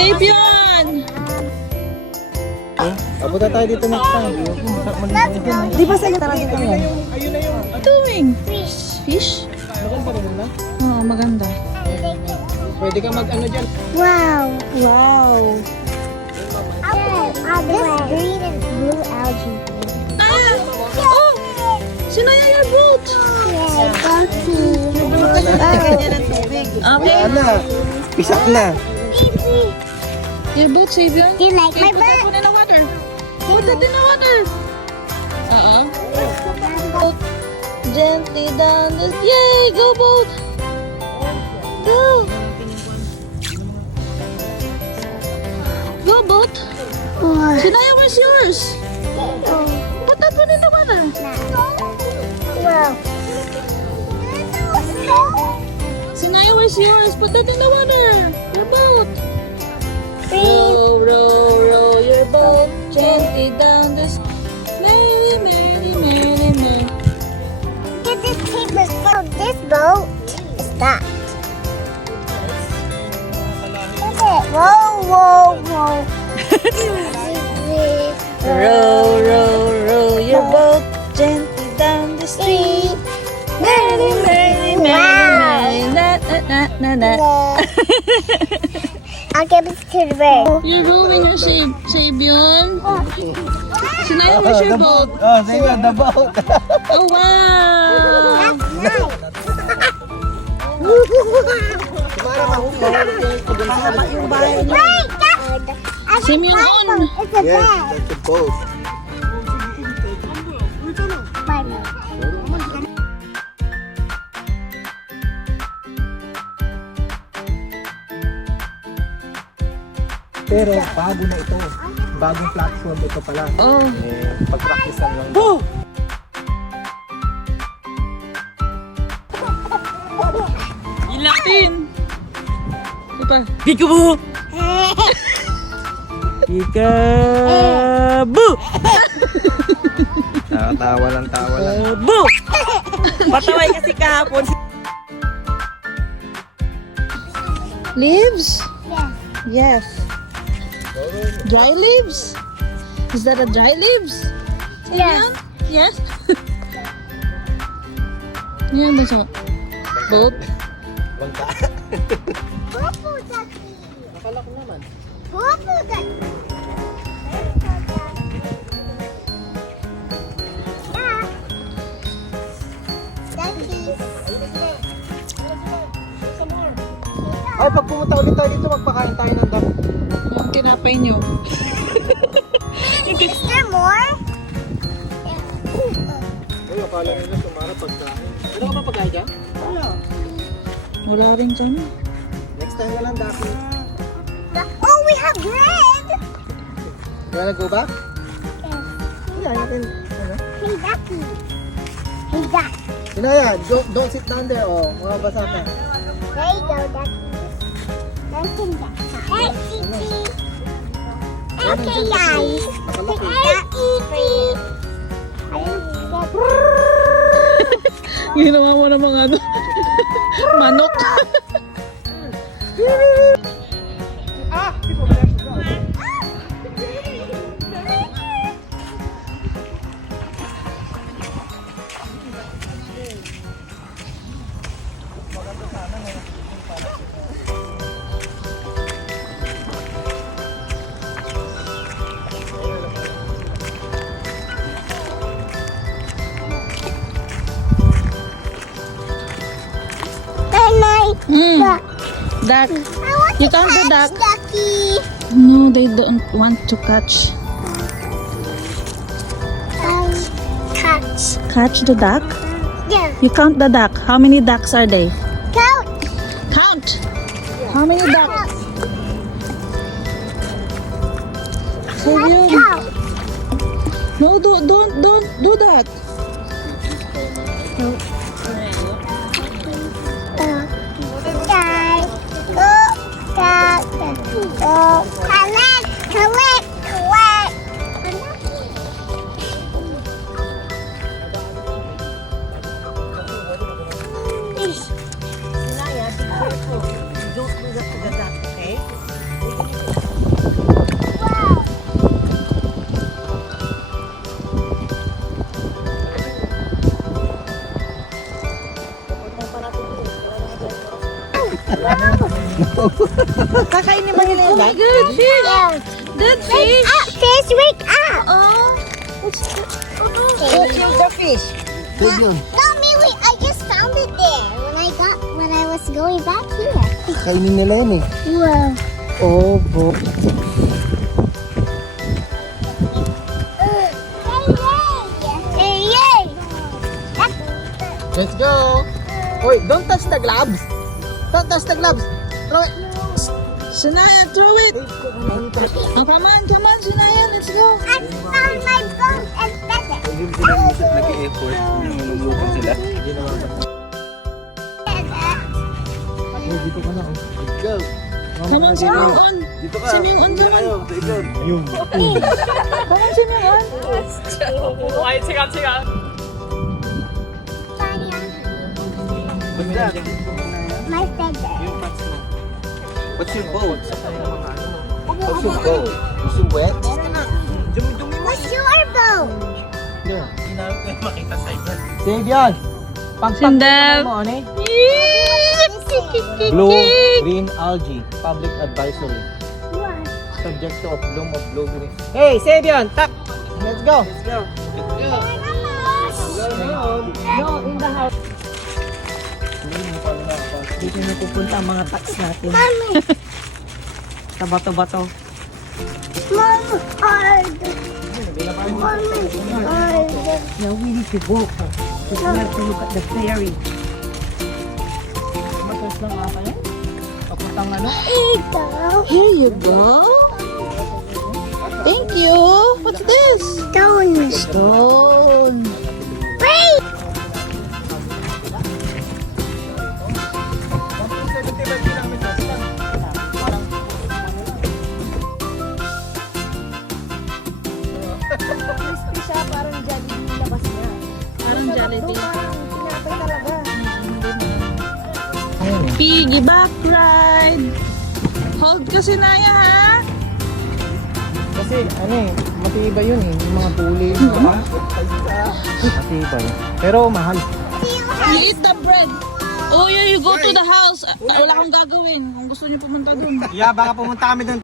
Sabian! Abuta tayo dito next time. Di ba sa'yo tara dito yan? Ayun na yung... Doing? Fish. Fish? Maganda rin na. Oo, maganda. Pwede ka mag-ano dyan. Wow. Wow! This green and blue algae. Ah! Oh! Sinaya your boat! Yeah, bouncy. Okay. Wala na. Pisak na. Your boat, Sabian? Do you like my Put boat? it in the water. Put it in the water. Boat gently down the... Yay! Go boat! Go! Go boat! Sinaya, where's yours? Put that one in the water. Wow. Sinaya, where's yours? Put that in the water. Your boat. Row, row, row your boat gently down the... Merrily, merrily, merrily, merrily. Get this paper. So this boat is that. Look at it. Whoa, whoa, whoa. Row, row, row your boat gently down the stream. Merrily, merrily, merrily, merrily. Na, na, na, na, na. I'll give it to the bird. You're rowing your Sabian. Sinaya, where's your boat? Oh, sige, the boat. Oh, wow! Para mahuli yung bahay niya. Wait, that's Simeon on. It's a Yes, bag. that's the boat. My boat. Pero bago na ito. Bagong platform ito pala. Oh. Pag-practice lang. Ilatin. Apa? Peekaboo! Peekaboo! Tawa lang, tawa lang. Boo! Pataway kasi kahapon. Leaves? Yes. Yes. Dry leaves? Is that a dry leaves? Yes. Yes. Yan ba sa boat? Bangka. Purple ducky. Akala ko naman. Purple ducky. Ay, pag pumunta ulit tayo dito, magpakain tayo ng dam. Yung tinapay nyo. Is there more? Uy, akala nila sumara pagkain. Ano ka ba pagkain dyan? Wala. Wala rin dyan. Next time na lang, Daki. Oh, we have bread. You wanna go back? Yeah, you can. Hey, ducky. Hey, duck. Sinaya, don't sit down there. Oh, mababasa ka. There you go, ducky. Ducky, ducky. Hey, Kiki. Okay, guys. Nakalaki. Ducky. Ginawa mo ng mga ano. Manok. Duck. You can't do duck. Ducky. No, they don't want to catch. Catch. Catch the duck? Yeah. You count the duck. How many ducks are they? Count. Count. How many ducks? Let's count. No, don't do that. Collect. Sinaya, be careful. Don't do that to the duck, okay? Kakainin ba nila Oh my God, fish! That Wake fish! up, fish, wake up! Oh, what's that? Catching the fish. Sabian. No, Millie, I just found it there when I was going back here. Kainin nila yun eh. Wow. Oh, bo. Yay! Yay! Let's go. Wait, don't touch the gloves. Don't touch the gloves. Throw it. Sanaya, throw it! Oh, come on, Sanaya, let's go! I found my boat and feather. Nag-e-effort, namumulukan sila. Dito ka na. Let's go. Come on, swimming on! Dito ka. Swimming on, Dito come on! kayo. Dito. Yun. Come on, swimming on! My feather. What's your boat? What's your boat? Is it wet? What's your boat? There. Makita sa iba. Sabian. Sindel. Mo, ano eh? Blue, green algae. Public advisory. Subject to bloom of blue green. Hey, Sabian, tap. Let's go. Let's go. Dito na pupunta ang mga tax natin. Sa bato-bato. Mom, hard. Mom, hard. Now we need to walk. We have to look at the ferry. Matas lang ata yun. Papuntang ano? Ito. Here you go! Thank you! What's this? Stone. Stone! Wait! Parang Jollibee. Piggyback ride! Hold ka, Sanaya, ha? Kasi ano eh, matibay yun eh. Yung mga tuli. Diba? Matibay. Pero mahal. You eat the bread! Oh, yeah, you go to the house. Wala kang gagawin kung gusto niyo pumunta dun. Yeah, baka pumunta kami doon.